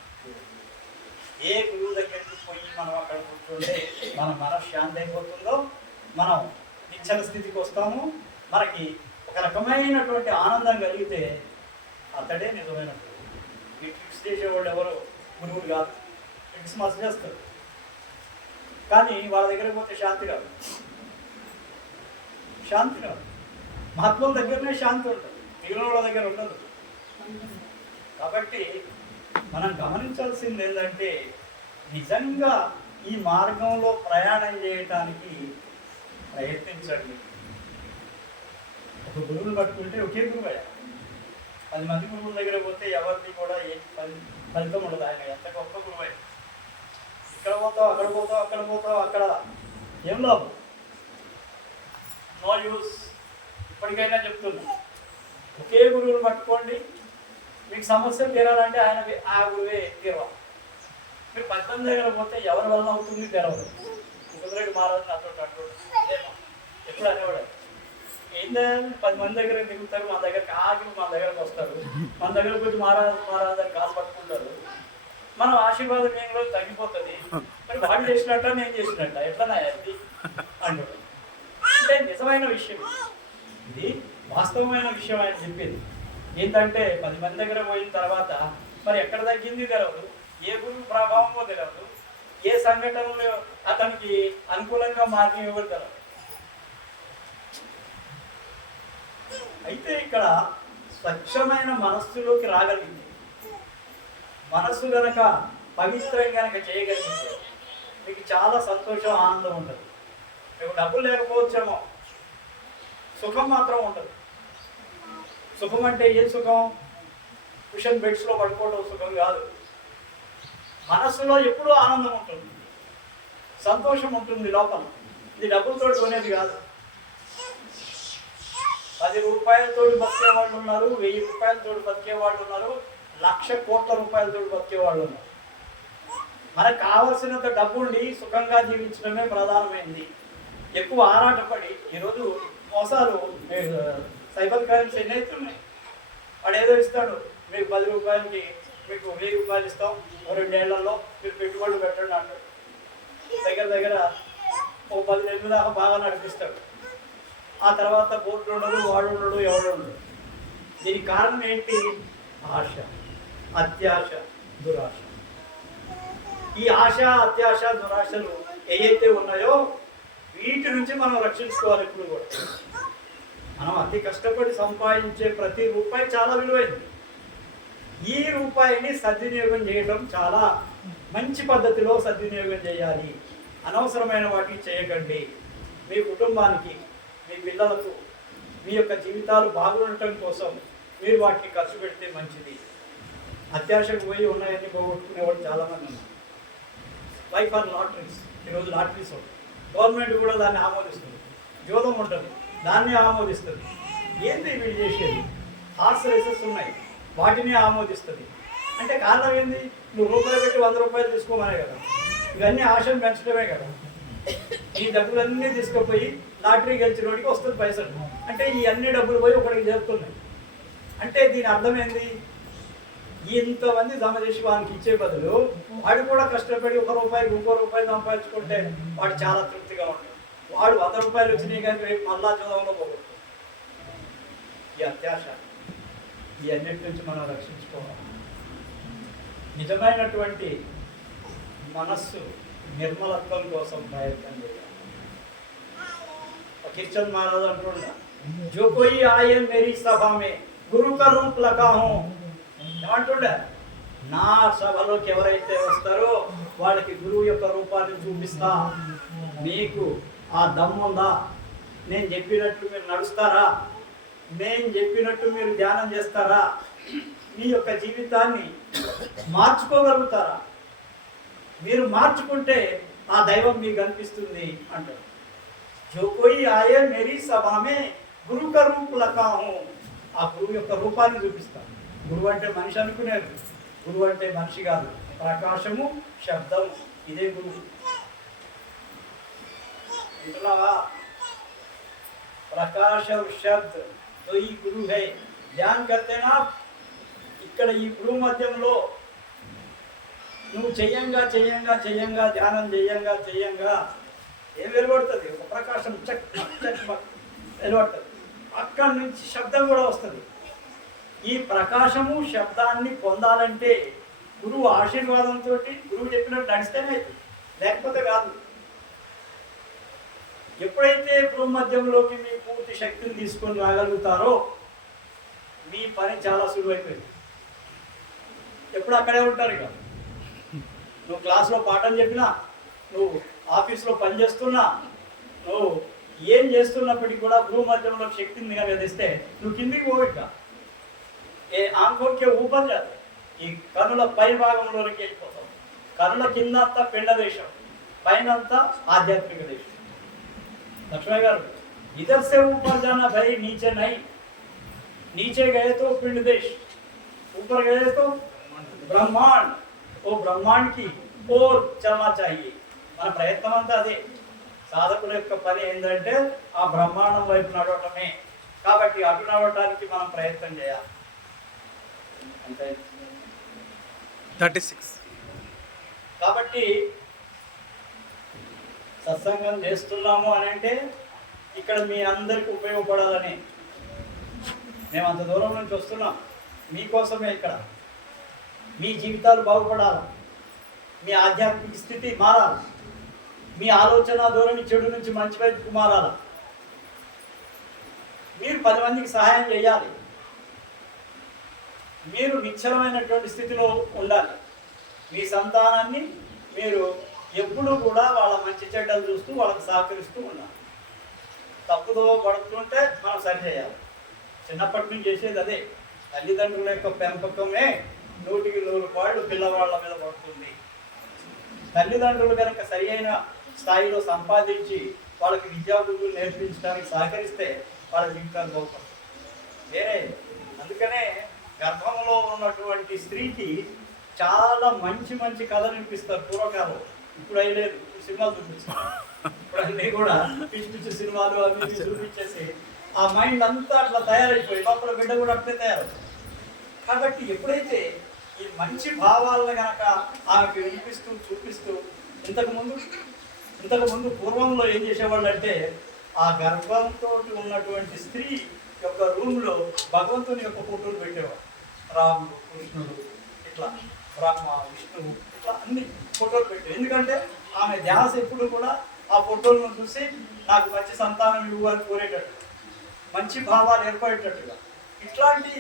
ఏ గురువు దగ్గరికి పోయి మనం అక్కడ కూర్చుంటే మన మనశ్శాంతి అయిపోతుందో మనం నిశ్చల స్థితికి వస్తాము, మనకి ఒక రకమైనటువంటి ఆనందం కలిగితే అతడే నిజమైన గురువు. ఈ ట్రిక్స్ చేసేవాళ్ళు ఎవరు గురువులు కాదు, ట్రిక్స్ మస్తు చేస్తారు కానీ వాళ్ళ దగ్గరికి పోతే శాంతి రాదు. మహాత్ముల దగ్గరనే శాంతి ఉంటుంది, మిగిలిన వాళ్ళ దగ్గర ఉండదు. కాబట్టి మనం గమనించాల్సింది ఏంటంటే నిజంగా ఈ మార్గంలో ప్రయాణం చేయటానికి ప్రయత్నించండి. ఒక గురువుని పట్టుకుంటే ఒకే గురువే, 10 మంది గురువుల దగ్గర పోతే ఎవరిని కూడా ఏ ఫలితం ఉండదు. ఆయన ఎంత గొప్ప గురువే, ఇక్కడ పోతావు అక్కడ పోతావు అక్కడ పోతావు అక్కడ ఏం లాభం, నో యూస్. ఇప్పటికైనా చెప్తున్నా, ఒకే గురువుని పట్టుకోండి. మీకు సమస్యలు తీరాలంటే ఆయన ఆ గురువే తీరవాలి. మీరు 10 మంది దగ్గర పోతే ఎవరి వల్ల అవుతుంది తెరవదు. కుదిరెడ్డి మహారాజు నాతో ఎప్పుడు అనేవాడు, ఏంటంటే 10 మంది దగ్గర దిగుతారు, మన దగ్గరికి ఆగి మన దగ్గరకు వస్తారు, మన దగ్గరకు వచ్చి మహారాజు అని కాలు పట్టుకుంటారు. మనం ఆశీర్వాదం ఏం రోజు తగ్గిపోతుంది. మరి వాడు చేసినట్ట నేను చేసినట్ట ఎట్లా అది అంటాడు. అంటే నిజమైన విషయం, ఇది వాస్తవమైన విషయం ఆయన చెప్పేది. ఏంటంటే 10 మంది దగ్గర పోయిన తర్వాత మరి ఎక్కడ తగ్గింది తెలవదు, ఏ గురువు ప్రభావమో తెలియదు, ఏ సంఘటనలో అతనికి అనుకూలంగా మార్గం ఇవ్వదు తెలవదు. అయితే ఇక్కడ స్వచ్ఛమైన మనస్సులోకి రాగలిగింది, మనస్సు గనక పవిత్రం కనుక చేయగలిగితే మీకు చాలా సంతోషం ఆనందం ఉంటుంది. మీకు డబ్బులు లేకపోవచ్చేమో, సుఖం మాత్రం ఉంటుంది. సుఖం అంటే ఏ సుఖం? కుషన్ బెడ్స్లో పడుకోవడం సుఖం కాదు. మనస్సులో ఎప్పుడూ ఆనందం ఉంటుంది, సంతోషం ఉంటుంది లోపల. ఇది డబ్బులతో కొనేది కాదు. 10 రూపాయలతో బతికే వాళ్ళు ఉన్నారు, 1000 రూపాయలతో బతికే వాళ్ళు ఉన్నారు, 1,00,000 కోట్ల రూపాయలతో బతికే వాళ్ళు ఉన్నారు. మనకు కావలసినంత డబ్బు ఉండి సుఖంగా జీవించడమే ప్రధానమైంది. ఎక్కువ ఆరాటపడి ఈరోజు మోసాలు, సైబర్ క్రైమ్స్ ఎన్ని అవుతున్నాయి. వాడు ఏదో ఇస్తాడు, మీకు 10 రూపాయలకి మీకు 1000 రూపాయలు ఇస్తాం, 2 ఏళ్లలో మీరు పెట్టుబడులు పెట్టండి అంటాడు. దగ్గర ఓ 10 నెలల దాకా బాగా నడిపిస్తాడు. ఆ తర్వాత బోర్డు ఉండడు, వాడు ఉండడు, ఎవడు ఉండడు. దీనికి కారణం ఏంటి? ఆశ, అత్యాశ, దురాశ. ఈ ఆశ, అత్యాశ, దురాశలు ఏవైతే ఉన్నాయో వీటి నుంచి మనం రక్షించుకోవాలి. ఇప్పుడు కూడా మనం అతి కష్టపడి సంపాదించే ప్రతి రూపాయి చాలా విలువైంది. ఈ రూపాయిని సద్వినియోగం చేయడం చాలా మంచి పద్ధతిలో సద్వినియోగం చేయాలి. అనవసరమైన వాటికి చేయకండి. మీ కుటుంబానికి, మీ పిల్లలకు, మీ యొక్క జీవితాలు బాగుండటం కోసం మీరు వాటిని ఖర్చు పెడితే మంచిది. అత్యాశకు పోయి ఉన్నాయన్నీ పోగొట్టుకునే వాళ్ళు చాలామంది ఉన్నారు. Life are lotteries. ఈరోజు లాటరీస్ ఉంటాయి, గవర్నమెంట్ కూడా దాన్ని ఆమోదిస్తుంది. జోదం ఉంటుంది, దాన్ని ఆమోదిస్తుంది. ఏంటి వీళ్ళు చేసేది? హార్స్ రేసెస్ ఉన్నాయి, వాటిని ఆమోదిస్తుంది. అంటే కారణం ఏంది? నువ్వు రూపాయలు పెట్టి 100 రూపాయలు తీసుకోమనే కదా. ఇవన్నీ ఆశను పెంచడమే కదా. ఈ డబ్బులన్నీ తీసుకుపోయి లాటరీ గెలిచిన వాడికి వస్తుంది పైసలు. అంటే ఈ అన్ని డబ్బులు పోయి ఒకడికి జరుగుతున్నాయి. అంటే దీని అర్థం ఏంది? ఇంతమంది జమ చేసి వానికి ఇచ్చే బదులు వాడు కూడా కష్టపడి 1 రూపాయికి 2 రూపాయలు సంపాదించుకుంటే వాడు చాలా తృప్తిగా ఉంటాడు. వాడు 100 రూపాయలు వచ్చినాయి కానీ రేపు మళ్ళా చదవంలో పోగొట్టు. ఈ అత్యాశ, ఈ అన్నిటి నుంచి మనం రక్షించుకోవాలి. నిజమైనటువంటి మనస్సు నిర్మలత్వం కోసం ప్రయత్నం చేయాలి. కిర్చన్ మహారాజ్ అంటున్నా, జో కోయి ఆయే మేరీ సభా మే గురు కా రూప్ లగా హూ. ఏమంటుండే? నా సభలోకి ఎవరైతే వస్తారో వాళ్ళకి గురువు యొక్క రూపాన్ని చూపిస్తా. మీకు ఆ దమ్ముందా? నేను చెప్పినట్టు మీరు నడుస్తారా? నేను చెప్పినట్టు మీరు ధ్యానం చేస్తారా? మీ యొక్క జీవితాన్ని మార్చుకోగలుగుతారా? మీరు మార్చుకుంటే ఆ దైవం మీకు కనిపిస్తుంది అంటారు. జో కోయి ఆయే మేరీ సభా మే గురు కా రూప్ లగా హూ. ఆ గురువు యొక్క రూపాన్ని చూపిస్తాను. గురువు అంటే మనిషి అనుకునేది, గురువు అంటే మనిషి కాదు. ప్రకాశము, శబ్దము, ఇదే గురువు. వింటున్నావా? ప్రకాశ శబ్ద తో ఈ గురువు హై. ధ్యాన్ కర్తేనా? ఇక్కడ ఈ గురువు మధ్యంలో నువ్వు చెయ్యంగా చెయ్యంగా చెయ్యంగా ధ్యానం చెయ్యంగా చెయ్యంగా ఏం వెలువడుతుంది? ఒక ప్రకాశం చక్ చక్ వెలువడుతుంది. అక్కడి నుంచి శబ్దం కూడా వస్తుంది. ఈ ప్రకాశము, శబ్దాన్ని పొందాలంటే గురువు ఆశీర్వాదంతో, గురువు చెప్పినట్టు నడిస్తేనే అవుతుంది, లేకపోతే కాదు. ఎప్పుడైతే భూమధ్యంలోకి మీ పూర్తి శక్తిని తీసుకొని రాగలుగుతారో మీ పని చాలా సులువైపోయింది. ఎప్పుడు అక్కడే ఉంటారు ఇక. నువ్వు క్లాస్లో పాఠం చెప్పినా, నువ్వు ఆఫీస్లో పనిచేస్తున్నా, నువ్వు ఏం చేస్తున్నప్పటికీ కూడా భూమధ్యంలో శక్తిని నిలబెదిస్తే నువ్వు కిందికి పోయిక ఏ ఆంకోకే ఊపర్ జాతే ఈ కనుల పై భాగంలోనికి వెళ్ళిపోతాం. కనుల కింద అంతా పిండ దేశం, పైన అంతా ఆధ్యాత్మిక దేశం. लक्ष्मण गारू इधर से ऊपर जाना भाई, नीचे नहीं. नीचे गए तो पिंड देश, ऊपर गए तो ब्रह्मांड. वो ब्रह्मांड की ओर चलना चाहिए. మన ప్రయత్నం అంతా అదే. సాధకుల యొక్క పని ఏంటంటే ఆ బ్రహ్మాండం వైపు నడవటమే. కాబట్టి అటు నడవటానికి మనం ప్రయత్నం చేయాలి. అంతే. 36. కాబట్టి సత్సంగం చేస్తున్నాము అని అంటే ఇక్కడ మీ అందరికి ఉపయోగపడాలని. మేము అంత దూరం నుంచి వస్తున్నాం మీకోసమే. ఇక్కడ మీ జీవితాలు బాగుపడాలి, మీ ఆధ్యాత్మిక స్థితి మారాలి, మీ ఆలోచన ధోరణి చెడు నుంచి మంచి వైపుకు మారాలి. మీరు 10 మందికి సహాయం చేయాలి. మీరు నిశ్చలమైనటువంటి స్థితిలో ఉండాలి. మీ సంతానాన్ని మీరు ఎప్పుడూ కూడా వాళ్ళ మంచి చెడ్డలు చూస్తూ వాళ్ళకి సహకరిస్తూ ఉండాలి. తప్పుదో పడుతుంటే మనం సరిచేయాలి. చిన్నప్పటి నుంచి చేసేది అదే. తల్లిదండ్రుల యొక్క పెంపకమే 100కి 100 పాళ్ళు పిల్లవాళ్ళ మీద పడుతుంది. తల్లిదండ్రులు కనుక సరి అయిన స్థాయిలో సంపాదించి వాళ్ళకి విద్యాబుద్ధులు నేర్పించడానికి సహకరిస్తే వాళ్ళ జీవితాలు బాగుపడతాయి. వేరే అందుకనే గర్భంలో ఉన్నటువంటి స్త్రీకి చాలా మంచి మంచి కథలు వినిపిస్తారు పూర్వకాలం. ఇప్పుడు అవి లేదు, సినిమాలు చూపిస్తారు. ఇప్పుడు అన్నీ కూడా పిచ్చి పిచ్చి సినిమాలు అవి చూపించేసి ఆ మైండ్ అంతా అట్లా తయారైపోయి లోపల బిడ్డ కూడా అట్లే తయారవుతుంది. కాబట్టి ఎప్పుడైతే ఈ మంచి భావాలను కనుక ఆమెకు వినిపిస్తూ చూపిస్తూ ఇంతకుముందు పూర్వంలో ఏం చేసేవాళ్ళు అంటే ఆ గర్భంతో ఉన్నటువంటి స్త్రీ యొక్క రూమ్లో భగవంతుని యొక్క ఫోటోలు పెట్టేవాడు. రాముడు, కృష్ణుడు, ఇట్లా బ్రహ్మ, విష్ణువు, ఇట్లా అన్ని ఫోటోలు పెట్టారు. ఎందుకంటే ఆమె ధ్యాస ఎప్పుడు కూడా ఆ ఫోటోలను చూసి నాకు మంచి సంతానం ఇవ్వు అని కోరేటట్టు, మంచి భావాలు ఏర్పడేటట్టుగా ఇట్లాంటి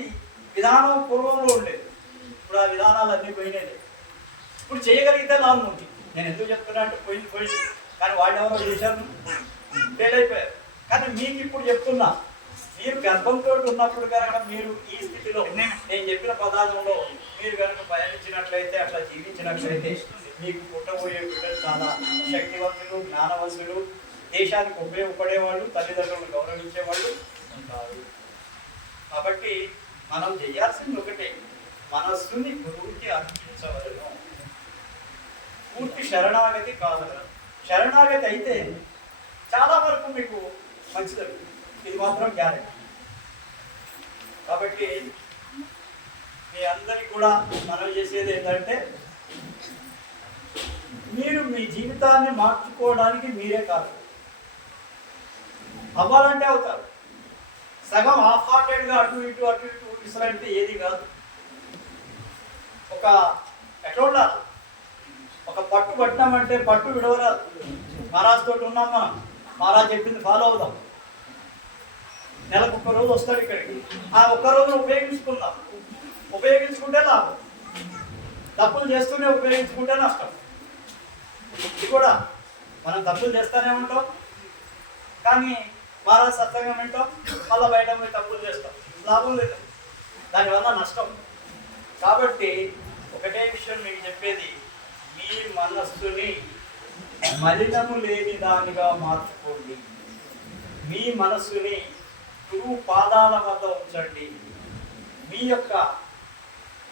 విధానం పూర్వంలో ఉండేది. ఇప్పుడు ఆ విధానాలు అన్నీ పోయినాయి. ఇప్పుడు చేయగలిగితే లాభం ఉంది. నేను ఎందుకు చెప్తున్నా అంటే పోయింది. కానీ వాళ్ళు ఎవరో చేశారు, ఫెయిల్ అయిపోయారు. కానీ మీకు ఇప్పుడు చెప్తున్నా, మీరు గర్భంతో ఉన్నప్పుడు కనుక మీరు ఈ స్థితిలో నేను చెప్పిన పదార్థంలో మీరు కనుక పయనించినట్లయితే, అట్లా జీవించినట్లయితే మీకు పుట్టబోయే బిడ్డలు చాలా శక్తివంతులు, జ్ఞానవంతులు, దేశానికి ఉపయోగపడేవాళ్ళు, తల్లిదండ్రులను గౌరవించేవాళ్ళు ఉంటారు. కాబట్టి మనం చేయాల్సింది ఒకటే, మనస్సుని గురువుకి అర్పించవలను. పూర్తి శరణాగతి కాదగలరు. శరణాగతి అయితే చాలా వరకు మీకు మంచిది, ఇది మాత్రం గ్యారెంటీ. కాబట్టి మీ అందరికీ కూడా మనం చేసేది ఏంటంటే, మీరు మీ జీవితాన్ని మార్చుకోవడానికి మీరే కాదు, అవ్వాలంటే అవుతారు. సగం హాఫ్ హార్టెడ్గా అటు ఇటు ఇసలంటే ఏది కాదు. ఒక ఎట్లా ఉండాలి, ఒక పట్టు పట్టినామంటే పట్టు విడవరాదు. మహారాజ్ తోటి ఉన్నాం మనం, మహారాజ్ చెప్పింది ఫాలో అవుదాం. నెలకు 1 రోజు వస్తాడు ఇక్కడికి, ఆ 1 రోజు ఉపయోగించుకుందాం. ఉపయోగించుకుంటే లాభం, తప్పులు చేస్తూనే ఉపయోగించుకుంటే నష్టం. ఇది కూడా మనం తప్పులు చేస్తూనే ఉంటాం, కానీ మహారాజ్ సత్సంగం వింటాం, మళ్ళీ బయట పోయి తప్పులు చేస్తాం, లాభం లేదు, దానివల్ల నష్టం. కాబట్టి ఒకటే విషయం మీకు చెప్పేది, మీ మనస్సుని మలినము లేని దానిగా మార్చుకోండి. మీ మనస్సుని గురువు పాదాల వద్ద ఉంచండి. మీ యొక్క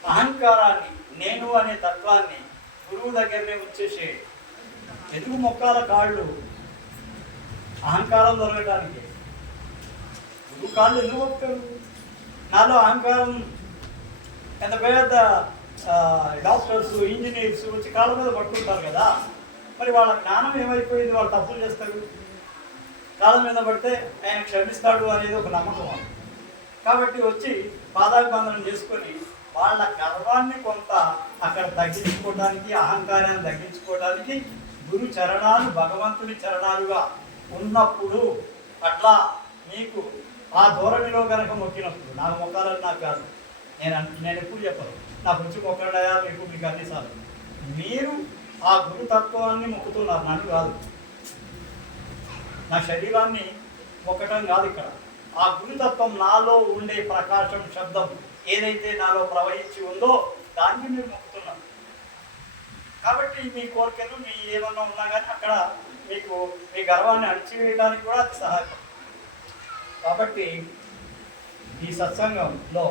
అహంకారాన్ని, నేను అనే తత్వాన్ని గురువు దగ్గరనే ఉంచేసేయండి. ఎదుగు మొక్కాల కాళ్ళు అహంకారం దొరకటానికి. గురువు కాళ్ళు ఎందుకు మొక్కరు? నాలో అహంకారం, ఎంత పెద్ద డాక్టర్స్, ఇంజనీర్స్ వచ్చి కాళ్ళ మీద పట్టుకుంటారు కదా, మరి వాళ్ళ జ్ఞానం ఏమైపోయింది? వాళ్ళు తప్పులు చేస్తారు, కాళ్ళ మీద పడితే ఆయన క్షమిస్తాడు అనేది ఒక నమ్మకం. కాబట్టి వచ్చి పాదాభివందనం చేసుకొని వాళ్ళ గర్వాన్ని కొంత అక్కడ తగ్గించుకోవడానికి, అహంకారాన్ని తగ్గించుకోవడానికి గురు చరణాలు భగవంతుని చరణాలుగా ఉన్నప్పుడు అట్లా మీకు ఆ ధోరణిలో కనుక మొక్కినప్పుడు నాకు మొక్కాలని నాకు కాదు, నేను ఎప్పుడు చెప్పను నాకు రుచి మొక్కడయా మీకు అన్నిసార్లు మీరు ఆ గురుతత్వాన్ని మొక్కుతున్నారు, నన్ను కాదు, నా శరీరాన్ని మొక్కటం కాదు. ఇక్కడ ఆ గురుతత్వం నాలో ఉండే ప్రకాశం శబ్దం ఏదైతే నాలో ప్రవహించి ఉందో దాన్ని మీరు మొక్కుతున్నారు. కాబట్టి మీ కోరికలు మీ ఏమన్నా ఉన్నా కానీ అక్కడ మీకు మీ గర్వాన్ని అణిచివేయడానికి కూడా అది సహాయం. కాబట్టి ఈ సత్సంగంలో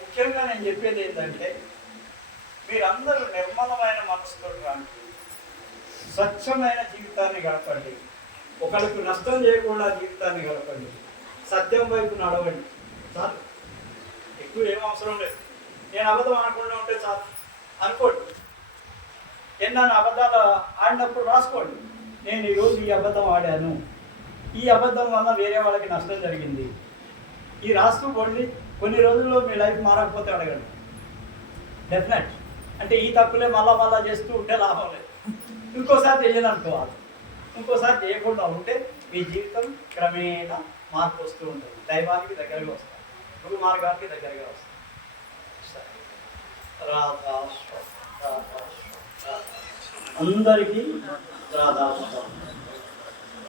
ముఖ్యంగా నేను చెప్పేది ఏంటంటే మీరందరూ నిర్మలమైన మనసుతో కానీ స్వచ్ఛమైన జీవితాన్ని గడపండి, ఒకరికి నష్టం చేయకుండా జీవితాన్ని గడపండి, సత్యం వైపు నడవండి. చాలు, ఎక్కువ ఏం అవసరం లేదు. నేను అబద్ధం ఆడకుండా ఉంటే చాలు అనుకోండి. ఎన్నైనా అబద్ధాలు ఆడినప్పుడు రాసుకోండి, నేను ఈరోజు ఈ అబద్ధం ఆడాను, ఈ అబద్ధం వల్ల వేరే వాళ్ళకి నష్టం జరిగింది. ఈ రాస్తూ కొన్ని రోజుల్లో మీ లైఫ్ మారకపోతే అడగండి. డెఫినెట్ అంటే ఈ తప్పులే మళ్ళా చేస్తూ ఉంటే లాభం లేదు. ఇంకోసారి చేయననుకోవాలి, ఇంకోసారి చేయకుండా ఉంటే మీ జీవితం క్రమేణా మార్పు వస్తూ ఉంటుంది, దైవానికి దగ్గరగా వస్తుంది, గురు మార్గానికి దగ్గరగా వస్తుంది. అందరికీ రాధా